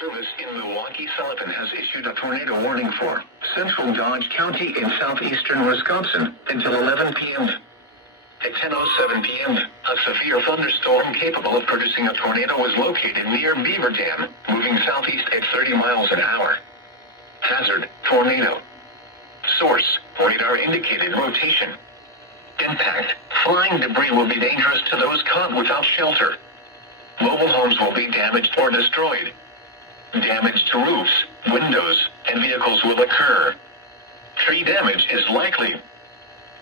Service in Milwaukee Sullivan has issued a tornado warning for central Dodge County in southeastern Wisconsin until 11 p.m. At 10:07 p.m., a severe thunderstorm capable of producing a tornado was located near Beaver Dam, moving southeast at 30 miles an hour. Hazard, tornado. Source, radar indicated rotation. Impact, flying debris will be dangerous to those caught without shelter. Mobile homes will be damaged or destroyed. Damage to roofs, windows, and vehicles will occur. Tree damage is likely.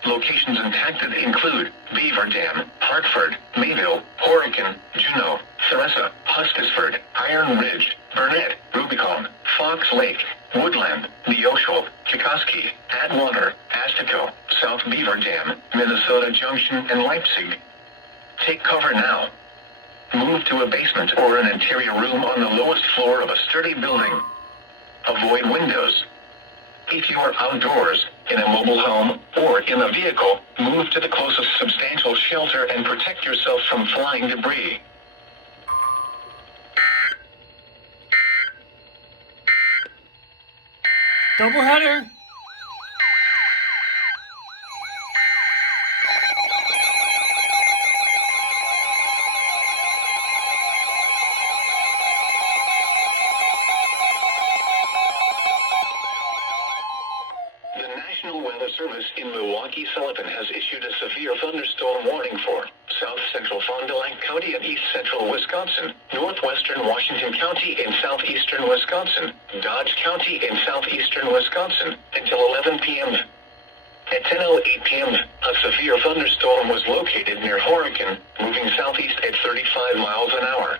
Locations impacted include Beaver Dam, Hartford, Mayville, Horicon, Juneau, Theresa, Hustisford, Iron Ridge, Burnett, Rubicon, Fox Lake, Woodland, Neosho, Kikoski, Atwater, Astico, South Beaver Dam, Minnesota Junction, and Leipzig. Take cover now. Move to a basement or an interior room on the lowest floor of a sturdy building. Avoid windows. If you are outdoors, in a mobile home, or in a vehicle, move to the closest substantial shelter and protect yourself from flying debris. Doubleheader. The National Weather Service in Milwaukee Sullivan has issued a severe thunderstorm warning for south central Fond du Lac County and east central Wisconsin, northwestern Washington County and southeastern Wisconsin, Dodge County and southeastern Wisconsin, until 11 p.m. At 10:08 p.m., a severe thunderstorm was located near Horicon, moving southeast at 35 miles an hour.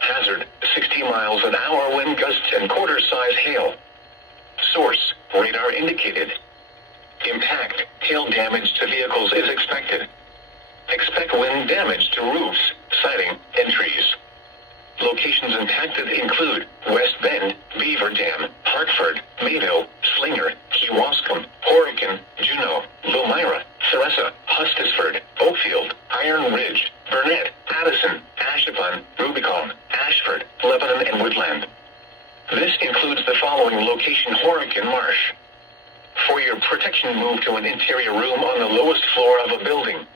Hazard, 60 miles an hour wind gusts and quarter-size hail. Source, radar indicated. Impact, hail damage to vehicles is expected. Expect wind damage to roofs, siding, and trees. Locations impacted include West Bend, Beaver Dam, Hartford, Mayville, Slinger, Kewaskum, Horicon, Juneau, Lomira, Theresa, Hustisford, Oakfield, Iron Ridge, Burnett, Addison, Ashapon, Rubicon, Ashford, Lebanon, and Woodland. This includes the following location: Horicon Marsh. For your protection, move to an interior room on the lowest floor of a building.